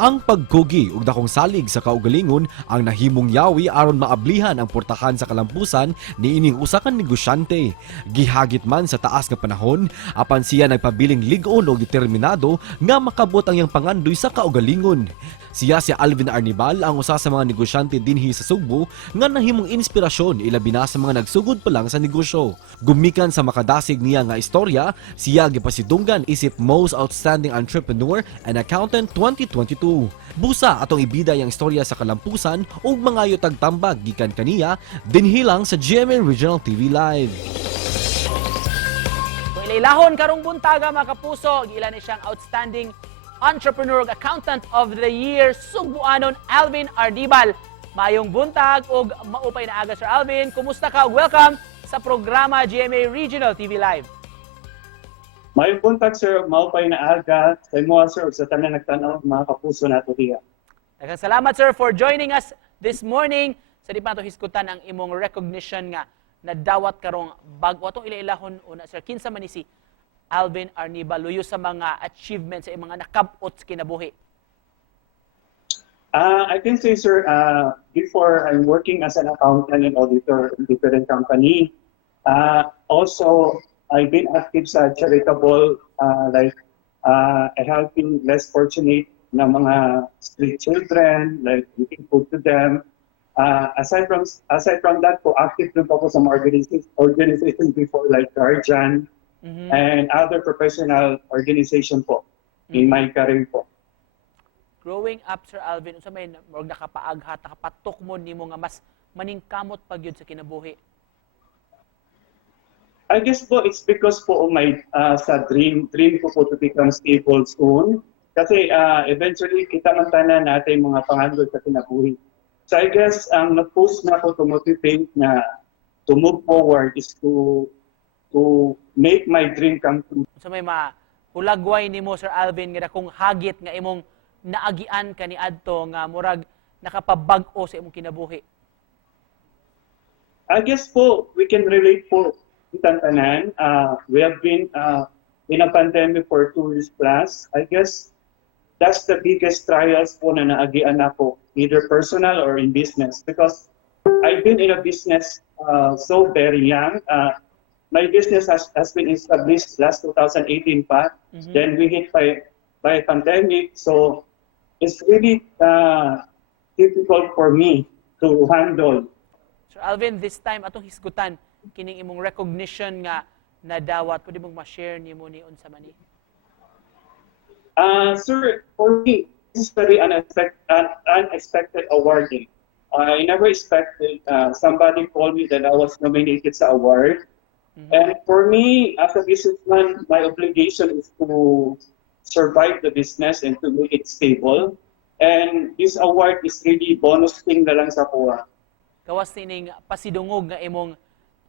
Ang pagkugi ug dakong salig sa kaugalingon ang nahimong yawi aron maablihan ang portahan sa kalampusan niining usa ka negosyante. Gihagit man sa taas nga panahon, apan siya nagpabiling lig-on og determinado nga makabot ang iyang pangandoy sa kaugalingon. Siya si Alvin Arnibal, ang usa sa mga negosyante dinhi sa Sugbo nga nahimong inspirasyon ilabi na sa mga nagsugod pa lang sa negosyo. Gumikan sa makadasig niya nga istorya, siya gipasidunggan isip Most Outstanding Entrepreneur and Accountant 2022. Busa atong ibida yang istorya sa kalampusan ug mga tagtambag gikan kaniya dinhilang sa GMA Regional TV Live. Kung ilailahon karong buntaga mga kapuso, giila ni siyang Outstanding Entrepreneur Accountant of the Year Sugboanon Alvin Arnibal. Mayong buntag ug maupay na aga Sir Alvin. Kumusta ka? Welcome sa programa GMA Regional TV Live. May buntag sir, maupay na aga sa imo sir sa tanan nagtanaw mga kapuso nato diha. Daghang salamat sir for joining us this morning. Sa di pa nato hiskutan ang imong recognition nga nadawat karong bag-o atong ilailahon una sir. Kinsa man ni si Alvin Arnibal luyo sa mga achievements sa mga nakabot sa kinabuhi? I can say sir, before I'm working as an accountant and auditor in different company. Also I've been active sa charitable, like helping less fortunate na mga street children, like giving food to them. Aside from that po, active din po ako sa mga organization before like Guardian and other professional organization po in my career po. Growing up Sir Alvin, unsa may nakapaaghat, nakapatok mo nimo nga mas maningkamot pag yun sa kinabuhi? I guess po it's because po of my sa dream ko po to become stable soon. Kasi eventually kita man tanan natin mga pangandod sa kinabuhi. So I guess ang nag-post na ako to motivate na to move forward is to make my dream come true. So may hulagway nimo Sir Alvin nga kung hagit nga imong naagian kaniadto nga murag nakapabag-o sa imong kinabuhi. I guess po we can relate po tanan. We have been in a pandemic for 2 years plus. I guess that's the biggest trials po na naagian ako, either personal or in business. Because I've been in a business so very young. My business has been established last 2018 pa. Then we hit by a pandemic. So it's really difficult for me to handle. Sir Alvin, this time atong hisgutan kining imong recognition nga nadawat, pwede mong ma-share nimo ni unsa man ni? Sir, for me, this is very unexpected awarding. I never expected somebody called me that I was nominated sa award. And for me, as a businessman, my obligation is to survive the business and to make it stable. And this award is really bonus thing na lang sa kuha. Kawas tining pasidungog nga imong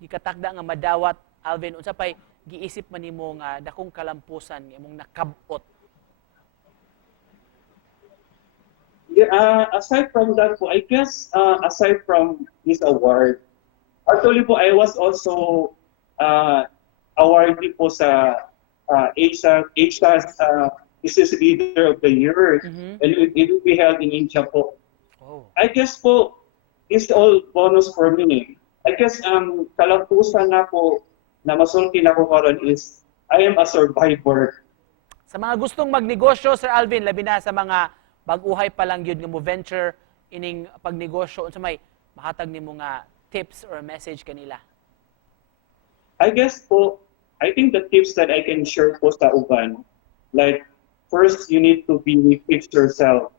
gikatakda nga madawat, Alvin, unsa pay giisip man nimo nga dakong kalampusan nga imong nakabot? Yeah, aside from that po, I guess aside from this award, actually po I was also awarded po sa Asia's Business Leader of the Year, and it will be held in India po. Oh. I guess po, it's all bonus for me. I guess kalampusan na po na masulti na ko karon is I am a survivor. Sa mga gustong magnegosyo, Sir Alvin, labi na sa mga baguhay pa lang yun nga mo venture ining pagnegosyo, unsa may mahatag nimo nga tips or message kanila? I guess po, I think the tips that I can share po sa uban, like first you need to be fix yourself.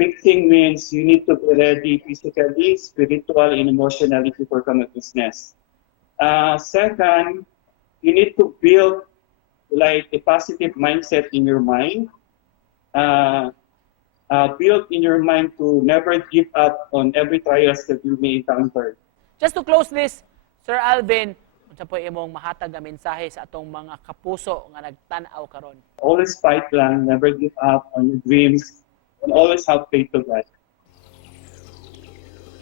Fixing means you need to be ready physically, spiritually, and emotionally to become a business. Second, you need to build like a positive mindset in your mind. Build in your mind to never give up on every trials that you may encounter. Just to close this, Sir Alvin, unsa po imong mahatag nga mensahe sa atong mga kapuso nga nagtan-aw karon? Always fight lang, never give up on your dreams. And always have faith to God.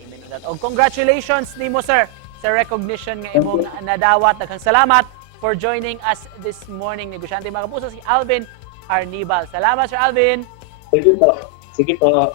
Amen. O congratulations nimo sir sa recognition nga imong nadawat. Daghang salamat for joining us this morning. Negosyante mga kapuso, si Alvin Arnibal. Salamat Sir Alvin. Thank you po. Sige po.